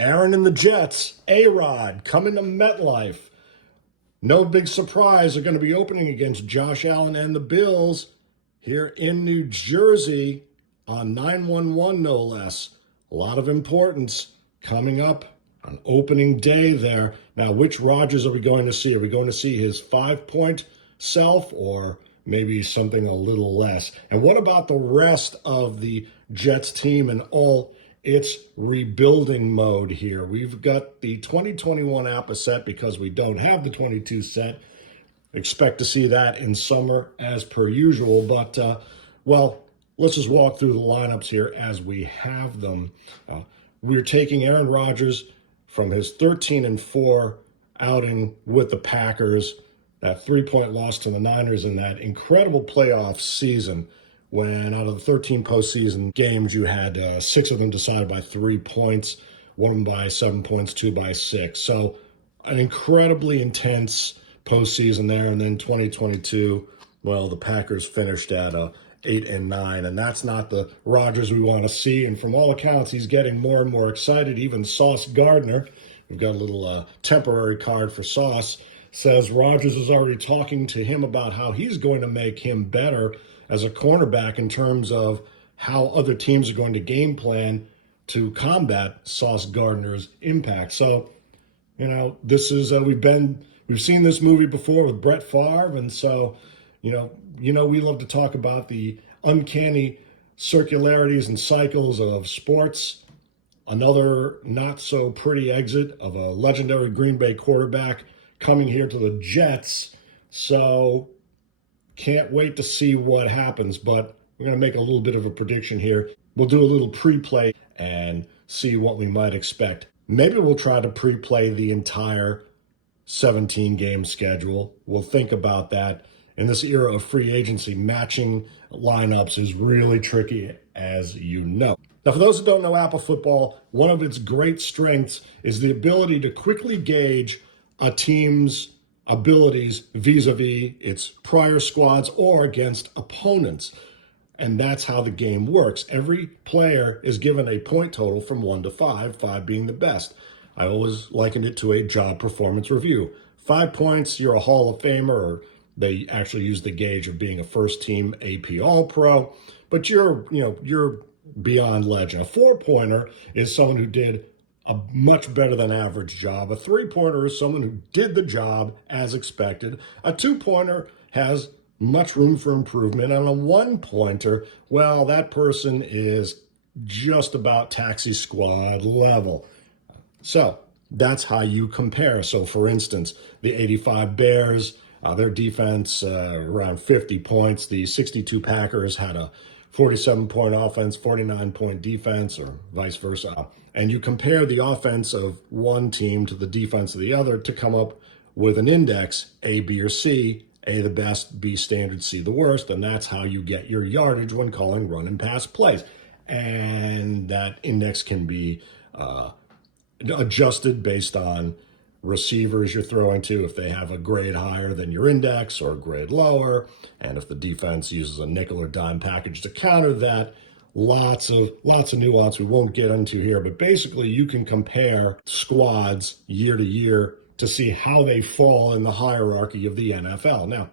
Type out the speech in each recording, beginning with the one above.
Aaron and the Jets, A-Rod, coming to MetLife. No big surprise, they're going to be opening against Josh Allen and the Bills here in New Jersey on 9/11, no less. A lot of importance coming up on opening day there. Now, which Rodgers are we going to see? Are we going to see his 5-point self or maybe something a little less? And what about the rest of the Jets team and all its rebuilding mode here? We've got the 2021 APBA set because we don't have the 22 set. Expect to see that in summer as per usual. But, well, let's just walk through the lineups here as we have them. We're taking Aaron Rodgers from his 13-4 outing with the Packers, that 3-point loss to the Niners in that incredible playoff season when out of the 13 postseason games, you had 6 of them decided by 3 points, 1 of them by 7 points, 2 by 6. So an incredibly intense postseason there. And then 2022, well, the Packers finished at 8-9, and that's not the Rodgers we want to see. And from all accounts, he's getting more and more excited. Even Sauce Gardner, we've got a little temporary card for Sauce, says Rodgers is already talking to him about how he's going to make him better as a cornerback in terms of how other teams are going to game plan to combat Sauce Gardner's impact. So, you know, this is we've seen this movie before with Brett Favre, and so you know we love to talk about the uncanny circularities and cycles of sports. Another not so pretty exit of a legendary Green Bay quarterback coming here to the Jets. So can't wait to see what happens, but we're going to make a little bit of a prediction here. We'll do a little pre-play and see what we might expect. Maybe we'll try to pre-play the entire 17-game schedule. We'll think about that. In this era of free agency, matching lineups is really tricky, as you know. Now, for those who don't know APBA Football, one of its great strengths is the ability to quickly gauge a team's abilities vis-a-vis its prior squads or against opponents. And that's how the game works. Every player is given a point total from 1 to 5, 5 being the best. I always likened it to a job performance review. 5 points, you're a Hall of Famer, or they actually use the gauge of being a first-team AP All-Pro, but you're beyond legend. A 4-pointer is someone who did a much better than average job. A 3-pointer is someone who did the job as expected. A 2-pointer has much room for improvement. And a 1-pointer, well, that person is just about taxi squad level. So that's how you compare. So for instance, the 85 Bears, their defense around 50 points. The 62 Packers had a 47-point offense, 49-point defense, or vice versa. And you compare the offense of one team to the defense of the other to come up with an index, A, B, or C, A the best, B standard, C the worst, and that's how you get your yardage when calling run and pass plays. And that index can be adjusted based on receivers you're throwing to, if they have a grade higher than your index or a grade lower, and if the defense uses a nickel or dime package to counter that. Lots of nuance we won't get into here, but basically you can compare squads year to year to see how they fall in the hierarchy of the NFL. Now,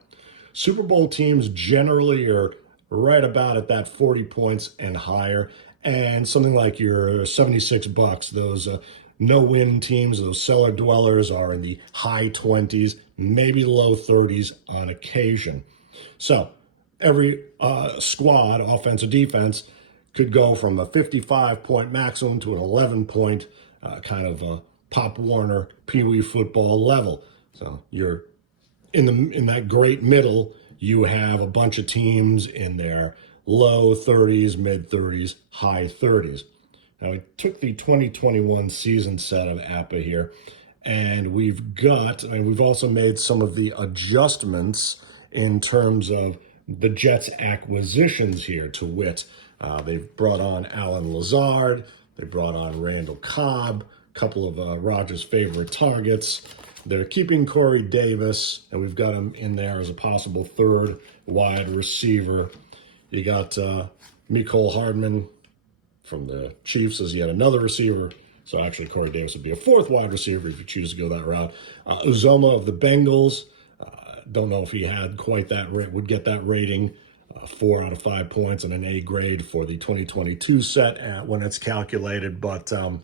Super Bowl teams generally are right about at that 40 points and higher, and something like your 76 Bucks, those no-win teams, those cellar dwellers, are in the high 20s, maybe low 30s on occasion. So every squad, offense or defense, could go from a 55-point maximum to an 11-point kind of a Pop Warner Pee Wee football level. So you're in that great middle. You have a bunch of teams in their low 30s, mid 30s, high 30s. Now, I took the 2021 season set of APBA here, and we've also made some of the adjustments in terms of the Jets acquisitions here, to wit. They've brought on Alan Lazard, they brought on Randall Cobb, a couple of Rodgers' favorite targets. They're keeping Corey Davis, and we've got him in there as a possible third wide receiver. You got Mecole Hardman from the Chiefs as yet another receiver. So actually, Corey Davis would be a fourth wide receiver if you choose to go that route. Uzoma of the Bengals, don't know if he had quite that would get that rating. 4 out of 5 points and an A grade for the 2022 set when it's calculated, but I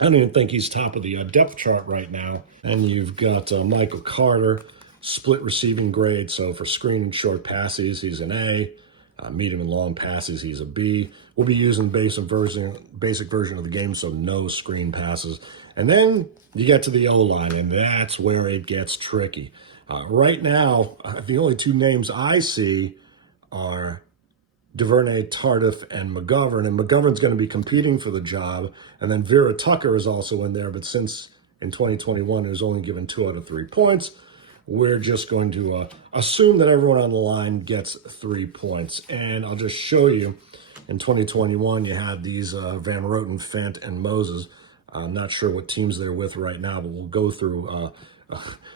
don't even think he's top of the depth chart right now. And you've got Michael Carter, split receiving grade. So for screen and short passes, he's an A. Medium and long passes, he's a B. We'll be using basic version of the game, so no screen passes. And then you get to the O-line, and that's where it gets tricky. Right now, the only two names I see are DuVernay, Tardif, and McGovern. And McGovern's going to be competing for the job. And then Vera Tucker is also in there. But since in 2021 he was only given 2 out of 3 points, we're just going to assume that everyone on the line gets 3 points. And I'll just show you, in 2021, you had these Van Roten, Fent, and Moses. I'm not sure what teams they're with right now, but we'll go through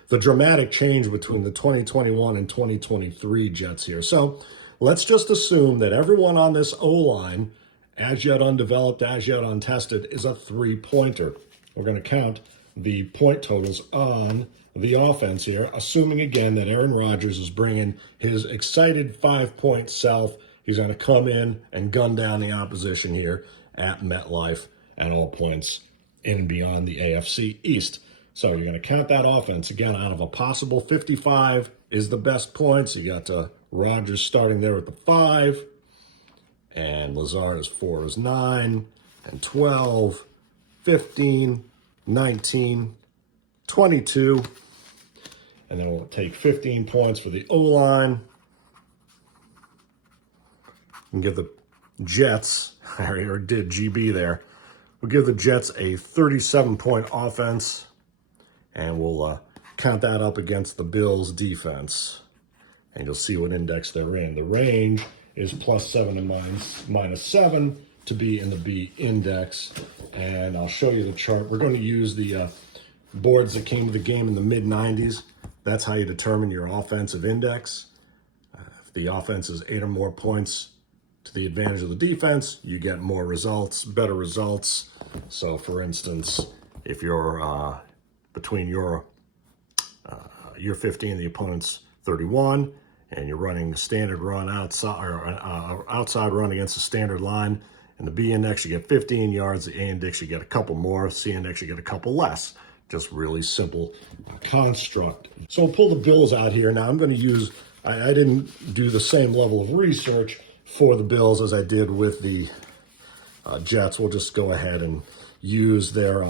the dramatic change between the 2021 and 2023 Jets here. So let's just assume that everyone on this O-line, as yet undeveloped, as yet untested, is a 3-pointer. We're going to count the point totals on the offense here, assuming again that Aaron Rodgers is bringing his excited 5-point self. He's going to come in and gun down the opposition here at MetLife at all points in and beyond the AFC East. So you're going to count that offense again out of a possible 55 is the best points. You got Rodgers starting there with the 5, and Lazard is 4 is 9, and 12, 15, 19, 22, and then we'll take 15 points for the O-line and give the Jets, or did GB there, we'll give the Jets a 37-point offense, and we'll count that up against the Bills' defense. And you'll see what index they're in. The range is +7 and -7 to be in the B index. And I'll show you the chart. We're going to use the boards that came to the game in the mid-90s. That's how you determine your offensive index. If the offense is 8 or more points to the advantage of the defense, you get more results, better results. So, for instance, if you're between your 50 and the opponent's 31, and you're running a standard run outside, or outside run against a standard line, in the B index you get 15 yards, the A index you get a couple more, C index you get a couple less. Just really simple construct. So we'll pull the Bills out here. Now I'm going to use, I didn't do the same level of research for the Bills as I did with the Jets. We'll just go ahead and use their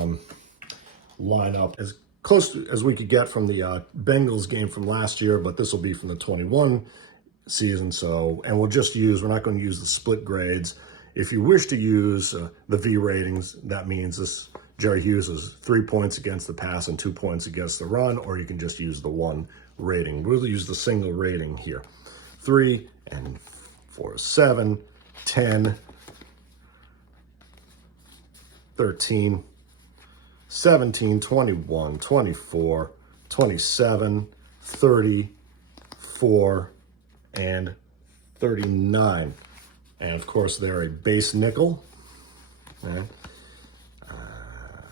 lineup as close to, as we could get from the Bengals game from last year, but this will be from the 21 season. So, and we'll just use, we're not going to use the split grades. If you wish to use the V ratings, that means this Jerry Hughes is 3 points against the pass and 2 points against the run, or you can just use the 1 rating. We'll use the single rating here. 3 and 4 is 7, 10, 13, 17, 21, 24, 27, 30, 4, and 39. And of course, they're a base nickel. Okay.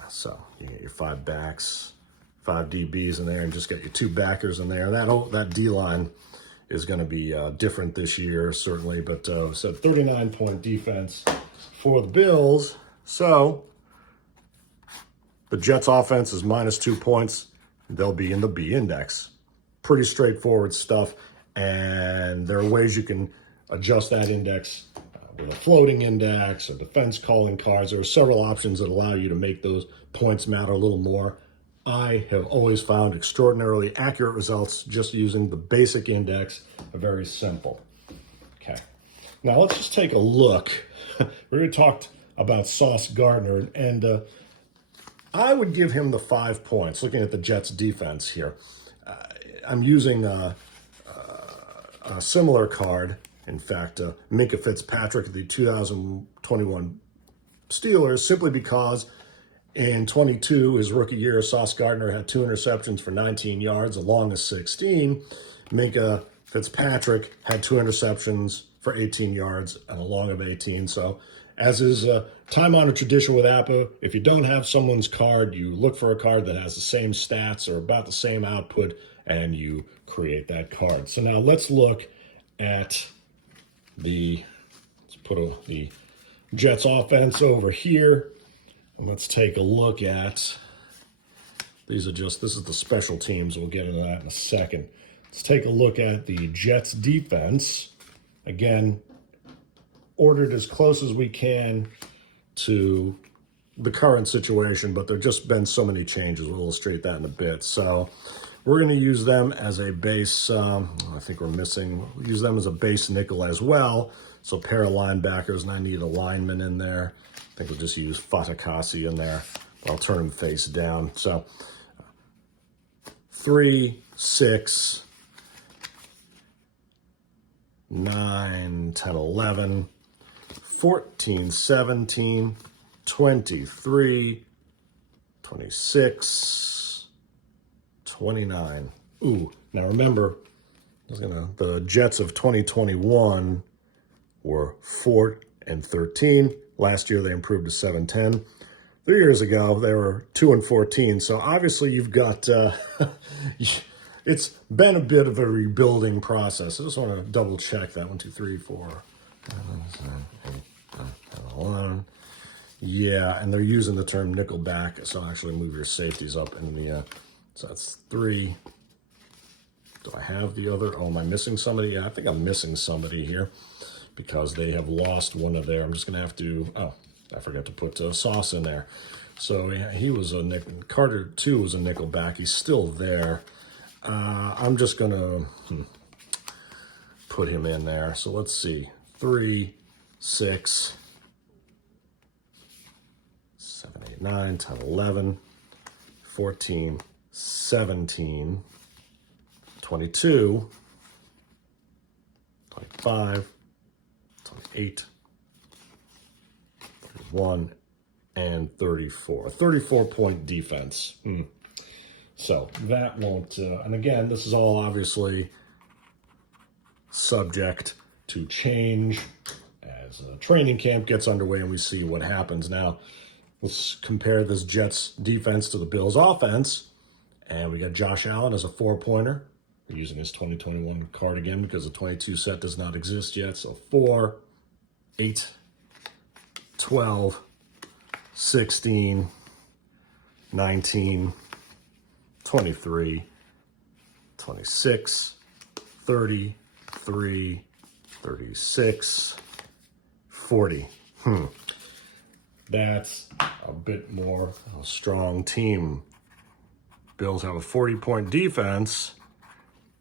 So you get your 5 backs, 5 DBs in there, and just got your 2 backers in there. That D-line is going to be different this year, certainly. But so 39-point defense for the Bills. So the Jets offense is -2 points. They'll be in the B index. Pretty straightforward stuff. And there are ways you can adjust that index with a floating index or defense calling cards. There are several options that allow you to make those points matter a little more. I have always found extraordinarily accurate results just using the basic index. Very simple. Okay. Now let's just take a look. We already talked about Sauce Gardner, and I would give him the 5 points, looking at the Jets defense here. I'm using a similar card. In fact, Minkah Fitzpatrick of the 2021 Steelers, simply because in 22, his rookie year, Sauce Gardner had 2 interceptions for 19 yards, a long as 16. Minkah Fitzpatrick had 2 interceptions for 18 yards and a long of 18. So as is a time-honored tradition with APBA, if you don't have someone's card, you look for a card that has the same stats or about the same output, and you create that card. So now let's look at the Jets offense over here, and let's take a look at, this is the special teams. We'll get into that in a second. Let's take a look at the Jets defense. Again, ordered as close as we can to the current situation, but there have just been so many changes. We'll illustrate that in a bit. So we're going to use them as a base. I think we'll use them as a base nickel as well. So pair of linebackers, and I need a lineman in there. I think we'll just use Fatakasi in there. I'll turn him face down. So 3, 6, 9, 10, 11, 14, 17, 23, 26, 29. Ooh, now remember, the Jets of 2021 were 4 and 13. Last year they improved to 7-10. 3 years ago they were 2 and 14. So obviously you've got it's been a bit of a rebuilding process. I just want to double check that. 1, 2, 3, 4, 11. Yeah, and they're using the term nickel back, so actually move your safeties up in the. So that's 3. Do I have the other? Oh, am I missing somebody? Yeah, I think I'm missing somebody here because they have lost one of their. I'm just going to have to. Oh, I forgot to put Sauce in there. So yeah, he was a nickel. Carter 2 was a nickel back. He's still there. I'm just going to put him in there. So let's see. 3, 6, 7, 8, 9, 10, 11, 14, 17, 22, 25, 28, 31, and 34. A 34-point defense. So that won't, and again, this is all obviously subject to change as training camp gets underway and we see what happens. Now, let's compare this Jets defense to the Bills offense. And we got Josh Allen as a 4-pointer. We're using his 2021 card again because the 22 set does not exist yet. So 4, 8, 12, 16, 19, 23, 26, 33, 36, 40. That's a bit more of a strong team. Bills have a 40-point defense,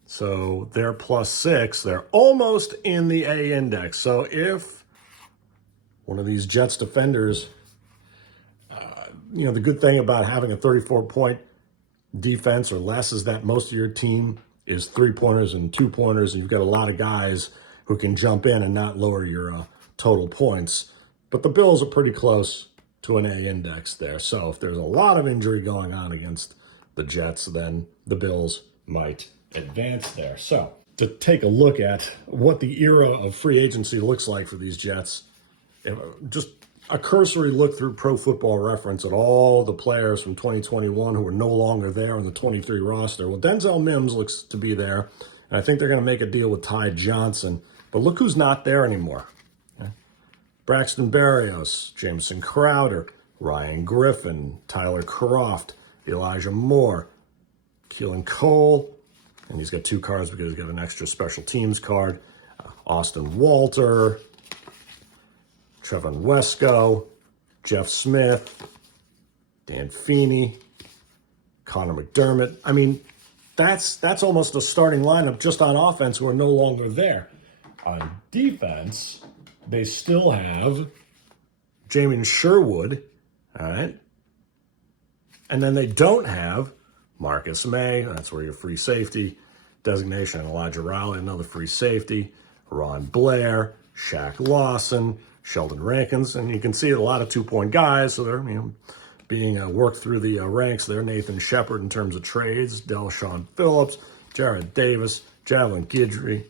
so they're +6. They're almost in the A index. So if one of these Jets defenders, the good thing about having a 34-point defense or less is that most of your team is 3-pointers and 2-pointers, and you've got a lot of guys who can jump in and not lower your total points. But the Bills are pretty close to an A index there. So if there's a lot of injury going on against the Jets, then the Bills might advance there. So to take a look at what the era of free agency looks like for these Jets, just a cursory look through Pro Football Reference at all the players from 2021 who are no longer there on the 23 roster. Well, Denzel Mims looks to be there, and I think they're going to make a deal with Ty Johnson. But look who's not there anymore. Braxton Berrios, Jameson Crowder, Ryan Griffin, Tyler Kroft, Elijah Moore, Keelan Cole, and he's got 2 cards because he's got an extra special teams card, Austin Walter, Trevon Wesco, Jeff Smith, Dan Feeney, Connor McDermott. I mean, that's almost a starting lineup just on offense who are no longer there. On defense, they still have Jamin Sherwood, all right? And then they don't have Marcus May, that's where your free safety designation, and Elijah Rowley, another free safety, Ron Blair, Shaq Lawson, Sheldon Rankins, and you can see a lot of 2-point guys, so they're being worked through the ranks there. Nathan Shepard in terms of trades, Delshawn Phillips, Jared Davis, Javelin Guidry,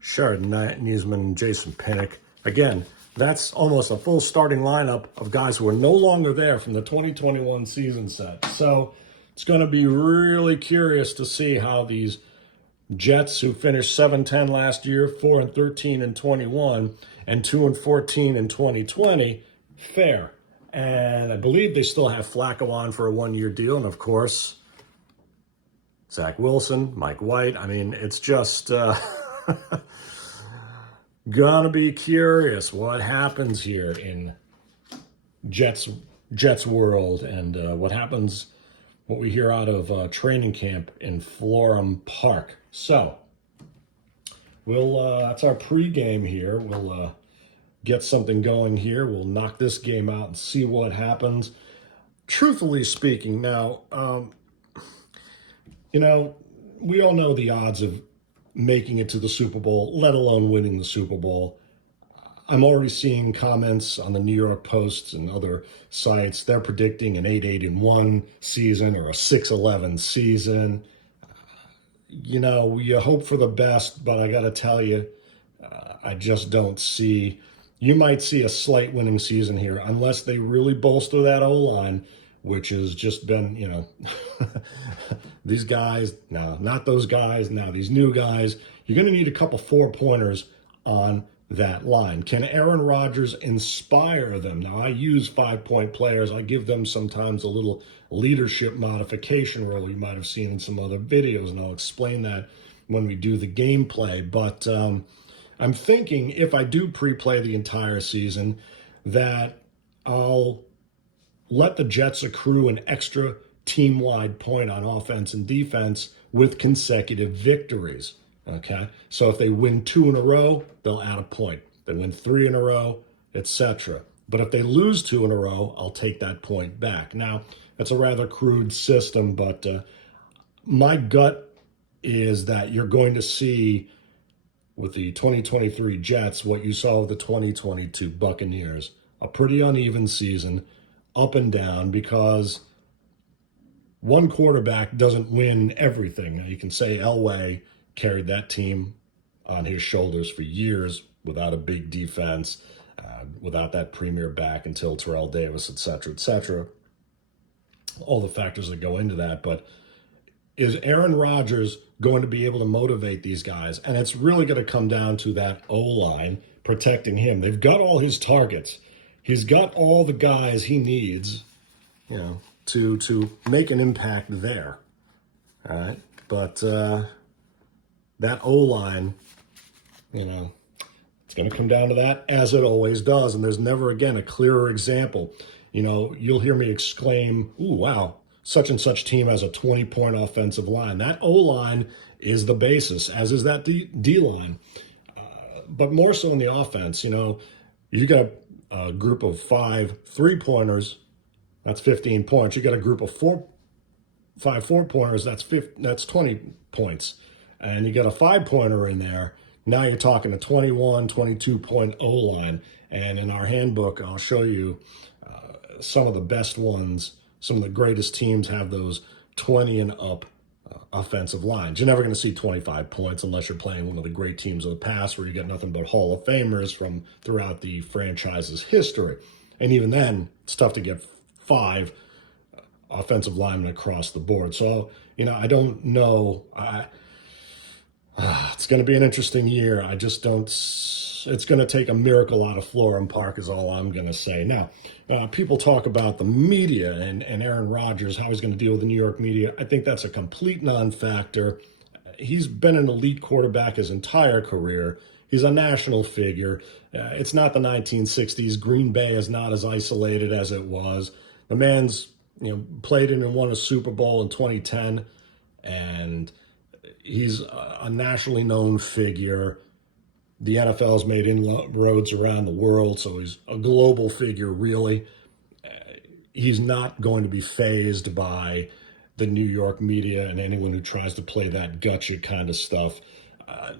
Sheridan Niesman, and Jason Pinnock. Again, That's almost a full starting lineup of guys who are no longer there from the 2021 season set. So it's going to be really curious to see how these Jets, who finished 7-10 last year, 4-13 in 21, and 2-14 in 2020, fare. And I believe they still have Flacco on for a one-year deal. And of course, Zach Wilson, Mike White. I mean, it's just gonna be curious what happens here in Jets world, and what happens, what we hear out of training camp in Florham Park. So we'll that's our pregame here. We'll get something going here. We'll knock this game out and see what happens. Truthfully speaking, now, you know, we all know the odds of making it to the Super Bowl, let alone winning the Super Bowl. I'm already seeing comments on the New York Post and other sites. They're predicting an 8-8-1 season or a 6-11 season. You know, you hope for the best, but I got to tell you, I just don't see. You might see a slight winning season here unless they really bolster that O-line, which has just been, you know, these guys, no, not those guys, now these new guys. You're going to need a couple four-pointers on that line. Can Aaron Rodgers inspire them? Now, I use 5-point players. I give them sometimes a little leadership modification role you might have seen in some other videos, and I'll explain that when we do the gameplay. But I'm thinking if I do pre-play the entire season that I'll let the Jets accrue an extra team-wide point on offense and defense with consecutive victories, okay? So if they win 2 in a row, they'll add a point. They win 3 in a row, etc. But if they lose 2 in a row, I'll take that point back. Now, that's a rather crude system, but my gut is that you're going to see with the 2023 Jets what you saw with the 2022 Buccaneers, a pretty uneven season, up and down, because one quarterback doesn't win everything. Now, you can say Elway carried that team on his shoulders for years without a big defense, without that premier back until Terrell Davis, etc., all the factors that go into that. But is Aaron Rodgers going to be able to motivate these guys? And it's really going to come down to that O-line protecting him. They've got all his targets. He's got all the guys he needs, you know, to make an impact there. All right. But that O-line, you know, it's going to come down to that, as it always does. And there's never, again, a clearer example. You know, you'll hear me exclaim, ooh, wow, such and such team has a 20-point offensive line. That O-line is the basis, as is that D-line. But more so in the offense, you know, you got a group of 5 3-pointers, that's 15 points. You got a group of 5 4-pointers, that's 20 points. And you got a 5-pointer in there. Now you're talking a 21, 22-point O-line. And in our handbook, I'll show you some of the best ones. Some of the greatest teams have those 20 and up offensive lines. You're never going to see 25 points unless you're playing one of the great teams of the past where you get nothing but Hall of Famers from throughout the franchise's history. And even then, it's tough to get 5 offensive linemen across the board. So, you know, I don't know. It's going to be an interesting year. I just don't. It's going to take a miracle out of Florham Park is all I'm going to say. Now, people talk about the media and Aaron Rodgers, how he's going to deal with the New York media. I think that's a complete non-factor. He's been an elite quarterback his entire career. He's a national figure. It's not the 1960s. Green Bay is not as isolated as it was. The man's, you know, played in and won a Super Bowl in 2010, and he's a nationally known figure. The NFL has made inroads around the world, so he's a global figure, really. He's not going to be fazed by the New York media and anyone who tries to play that gotcha kind of stuff.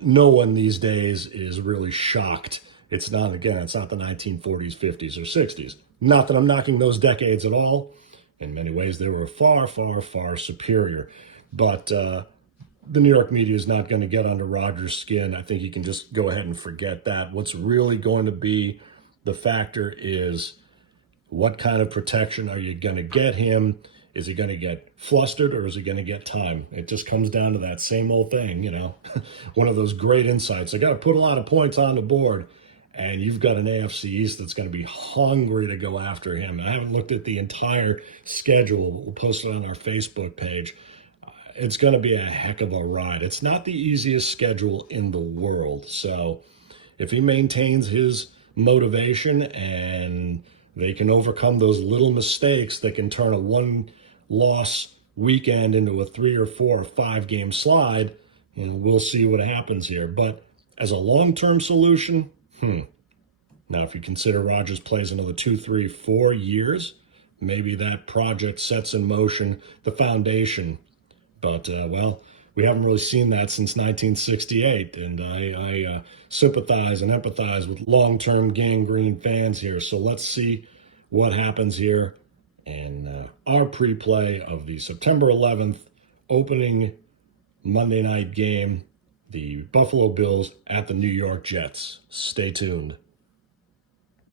No one these days is really shocked. It's not, again, it's not the 1940s, 50s, or 60s. Not that I'm knocking those decades at all. In many ways, they were far, far, far superior. But the New York media is not going to get under Rodgers' skin. I think you can just go ahead and forget that. What's really going to be The factor is, what kind of protection are you going to get him? Is he going to get flustered or is he going to get time? It just comes down to that same old thing, you know, one of those great insights. I got to put a lot of points on the board, and you've got an AFC East that's going to be hungry to go after him. I haven't looked at the entire schedule. We'll post it on our Facebook page. It's going to be a heck of a ride. It's not the easiest schedule in the world. So if he maintains his motivation and they can overcome those little mistakes that can turn a one-loss weekend into a 3 or 4 or 5 game slide, and we'll see what happens here. But as a long-term solution, now if you consider Rodgers plays another 2, 3, 4 years, maybe that project sets in motion the foundation. But, well, we haven't really seen that since 1968, and I sympathize and empathize with long-term gangrene fans here. So let's see what happens here in our pre-play of the September 11th opening Monday night game, the Buffalo Bills at the New York Jets. Stay tuned.